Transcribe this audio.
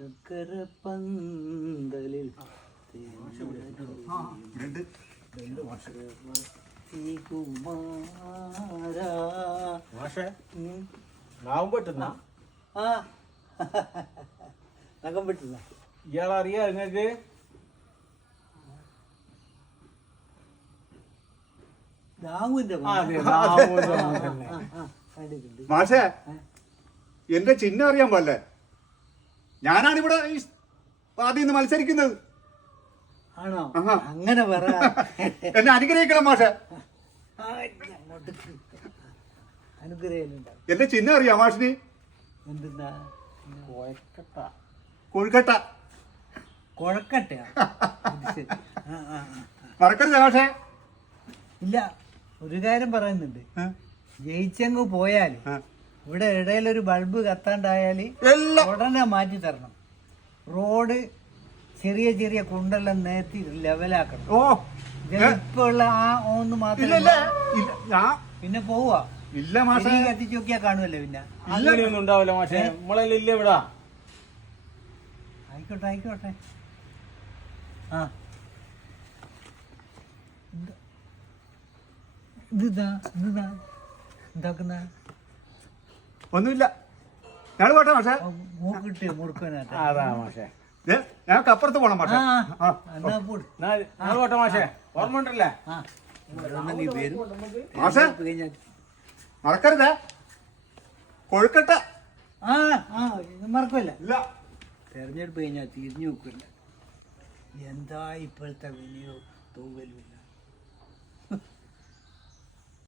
ചക്കര പന്തലിൽ നഖം പറ്റുന്ന ഇയാളറിയാ നിങ്ങക്ക് മാഷേ എന്റെ ചിഹ്നം അറിയാൻ പാടില്ലേ? ഞാനാണ് ഇവിടെ ആദ്യം ഇന്ന് മത്സരിക്കുന്നത്. ആണോ? അങ്ങനെ പറ. എന്നെ അനുഗ്രഹിക്കണം മാഷേ. അനുഗ്രഹം എന്റെ ചിഹ്നം അറിയാം മാഷിന്? എന്തെന്നാ? കൊഴുക്കട്ട. കൊഴക്കട്ടയാ? മറക്കരുത് മാഷേ. ഇല്ല, ഒരു കാര്യം പറയുന്നുണ്ട്. ജയിച്ചങ്ങ് പോയാൽ ഇവിടെ ഇടയിലൊരു ബൾബ് കത്താണ്ടായാല് ഉടനെ മാറ്റി തരണം. റോഡ് ചെറിയ ചെറിയ കുണ്ടെല്ലാം നേരത്തി ലെവലാക്കണം. ഇപ്പൊ ഉള്ള ആ ഒന്ന് മാത്രം പിന്നെ പോവാ. ഇല്ല മാഷേ, കത്തിച്ച് നോക്കിയാ കാണുമല്ലോ. പിന്നെ അങ്ങനെയൊന്നും ഉണ്ടാവില്ല മാഷേ, നമ്മളെല്ലാം ഇല്ല ഇവിടെ. ആയിക്കോട്ടെ ആയിക്കോട്ടെ. ആ എന്താക്കുന്ന ഒന്നുമില്ല. ഞങ്ങൾ പോട്ടെ മാഷേ. മൂക്കിട്ട് മുറുക്കാനാട്ടെ. അതാ മാഷേ, ഞങ്ങൾക്ക് അപ്പുറത്ത് പോണം മാഷേ. പോട്ടെ മാഷേ, ഓർമ്മ ഉണ്ടല്ലേ മാഷേ? മറക്കരുതേ കൊഴുക്കട്ട. മറക്കുമല്ല. ഇല്ല, തെരഞ്ഞെടുപ്പ് കഴിഞ്ഞാൽ തിരിഞ്ഞു നോക്കില്ല. എന്താ ഇപ്പോഴത്തെ വലിയ തൂവലും